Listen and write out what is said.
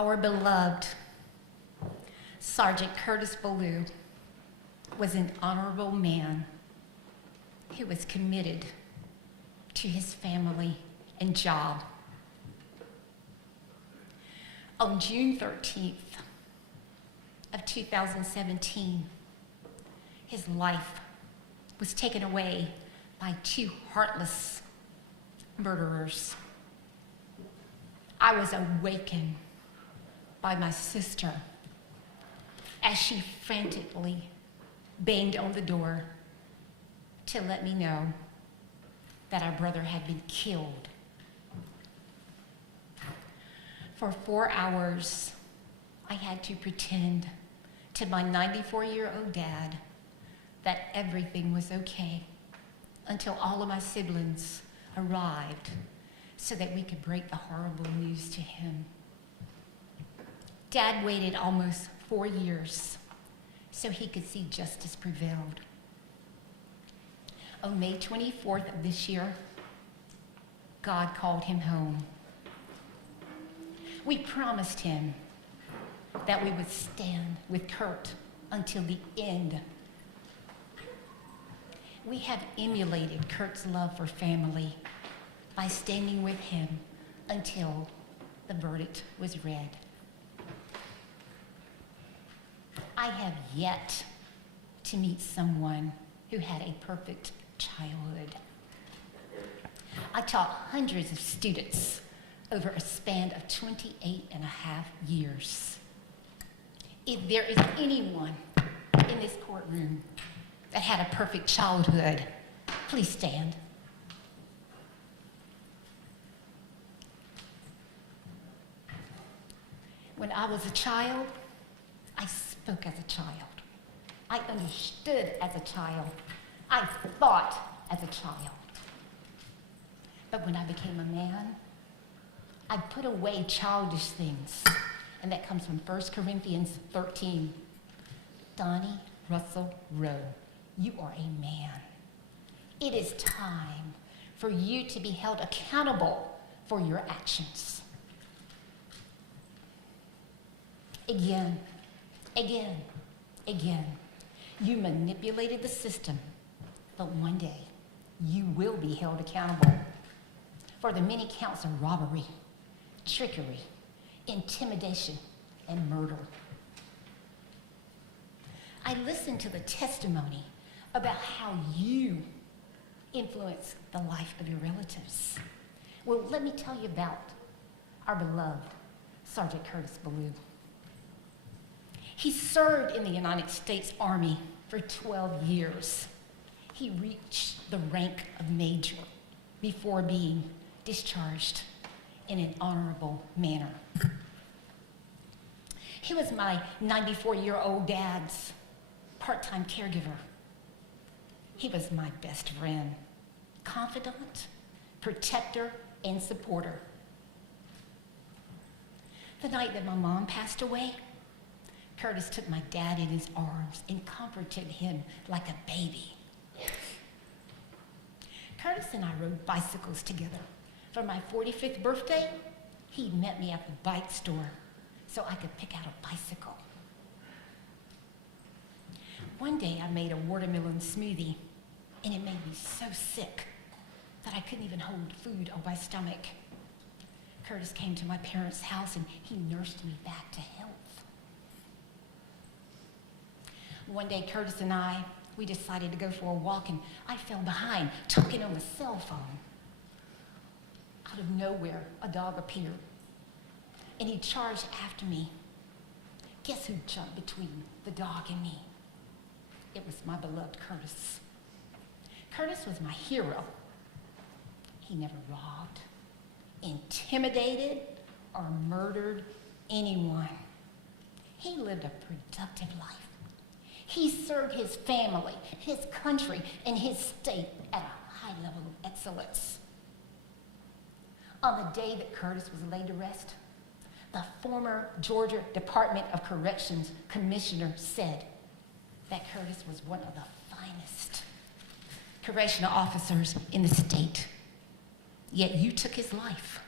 Our beloved Sergeant Curtis Billue was an honorable man who was committed to his family and job. On June 13th of 2017, his life was taken away by two heartless murderers. I was awakened by my sister as she frantically banged on the door to let me know that our brother had been killed. For 4 hours, I had to pretend to my 94-year-old dad that everything was okay until all of my siblings arrived so that we could break the horrible news to him. Dad waited almost 4 years so he could see justice prevailed. On May 24th of this year, God called him home. We promised him that we would stand with Kurt until the end. We have emulated Kurt's love for family by standing with him until the verdict was read. I have yet to meet someone who had a perfect childhood. I taught hundreds of students over a span of 28 and a half years. If there is anyone in this courtroom that had a perfect childhood, please stand. When I was a child, I spoke as a child. I understood as a child. I thought as a child. But when I became a man, I put away childish things. And that comes from 1 Corinthians 13. Donnie Rowe, you are a man. It is time for you to be held accountable for your actions. Again, you manipulated the system, but one day you will be held accountable for the many counts of robbery, trickery, intimidation, and murder. I listened to the testimony about how you influenced the life of your relatives. Well, let me tell you about our beloved Sergeant Curtis Billue. He served in the United States Army for 12 years. He reached the rank of major before being discharged in an honorable manner. He was my 94-year-old dad's part-time caregiver. He was my best friend, confidant, protector, and supporter. The night that my mom passed away, Curtis took my dad in his arms and comforted him like a baby. Curtis and I rode bicycles together. For my 45th birthday, he met me at the bike store so I could pick out a bicycle. One day I made a watermelon smoothie, and it made me so sick that I couldn't even hold food on my stomach. Curtis came to my parents' house and he nursed me back to health. One day, Curtis and we decided to go for a walk, and I fell behind, talking on the cell phone. Out of nowhere, a dog appeared, and he charged after me. Guess who jumped between the dog and me? It was my beloved Curtis. Curtis was my hero. He never robbed, intimidated, or murdered anyone. He lived a productive life. He served his family, his country, and his state at a high level of excellence. On the day that Curtis was laid to rest, the former Georgia Department of Corrections commissioner said that Curtis was one of the finest correctional officers in the state. Yet you took his life.